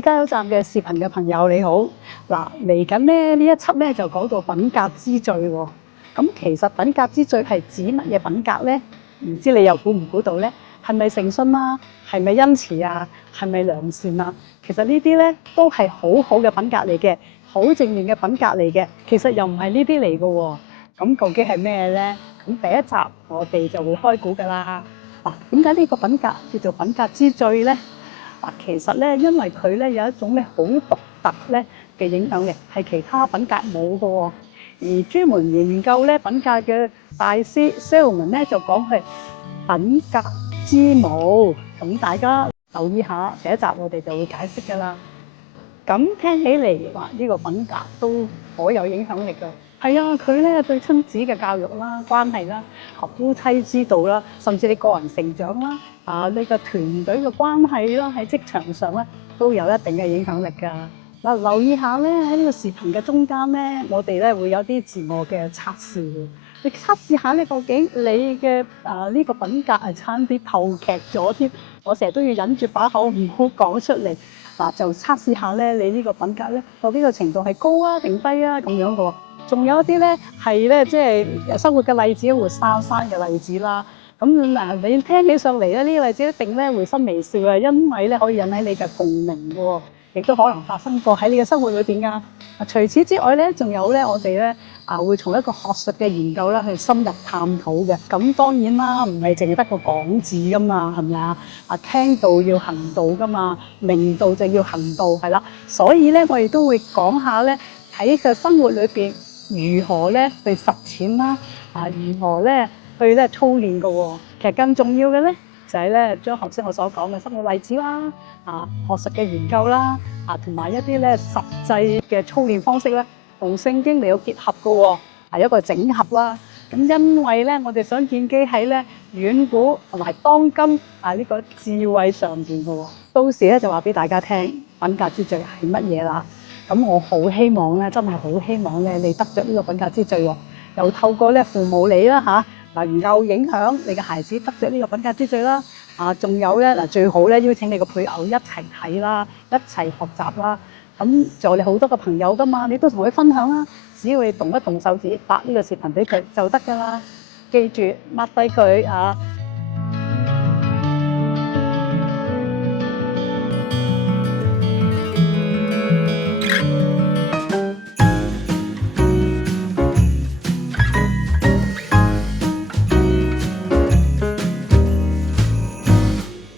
各位加油站嘅視頻嘅朋友你好，嗱嚟緊咧呢一輯咧就講到品格之最喎。咁其實品格之最係指乜嘢品格咧？唔知你又估唔估到咧？係咪誠信啊？係咪恩慈啊？係咪良善啊？其實呢啲咧都係好好嘅品格嚟嘅，好正面嘅品格嚟嘅。其實又唔係呢啲嚟嘅喎。咁究竟係咩咧？咁第一集我哋就會開估㗎啦。嗱，點解呢個品格叫做品格之最咧？嗱，其實咧，因為佢咧有一種咧好獨特咧嘅影響力，係其他品格冇嘅喎。而專門研究咧品格嘅大師 Seligman 咧就講係品格之母。咁大家留意下，第一集我哋就會解釋㗎啦。咁聽起嚟話呢個品格都好有影響力㗎。係啊，佢咧對親子嘅教育啦、關係啦、合夫妻之道啦，甚至你個人成長啦、呢個團隊嘅關係啦，喺職場上咧都有一定嘅影響力㗎。嗱，留意下咧喺呢個視頻嘅中間咧，我哋咧會有啲自我嘅測試。你測試下咧，究竟你嘅呢個品格係差啲透劇咗添。我成日都要忍住把口唔好講出嚟。嗱，就測試下咧，你呢個品格咧，究竟個程度係高啊定低啊咁樣嘅喎。仲有一啲咧係咧，即係生活嘅例子，活生生嘅例子啦。咁嗱，你聽起上嚟咧，呢個例子一定咧會心微笑啊，因為咧可以引起你嘅共鳴嘅喎，亦都可能發生過喺你嘅生活裏邊㗎。除此之外咧，仲有咧，我哋咧會從一個學術嘅研究咧去深入探討嘅。咁當然啦，唔係淨係得個講字㗎嘛，係咪啊？聽道要行道㗎嘛，明道就要行道，係啦。所以咧，我哋都會講下咧喺個生活裏邊如何咧去實踐啦，如何咧去咧操練嘅喎。其實更重要嘅咧就係咧將頭先我所講嘅生活例子啦，學術嘅研究啦，同埋一啲咧實際嘅操練方式咧，同聖經嚟到結合嘅喎，係一個整合啦。咁因為咧，我哋想建基喺咧遠古同埋當今呢個智慧上邊嘅喎。到時咧就話俾大家聽品格之最係乜嘢啦。咁我好希望咧，真係好希望咧，你得着呢個品格之最喎。又透過咧父母你啦能夠影響你嘅孩子得着呢個品格之最啦。仲有咧最好咧邀請你個配偶一齊睇啦，一齊學習啦。咁就你好多個朋友噶嘛，你都同佢分享啦。只要你動一動手指，發呢個視頻俾佢就得噶啦。記住 mark 低佢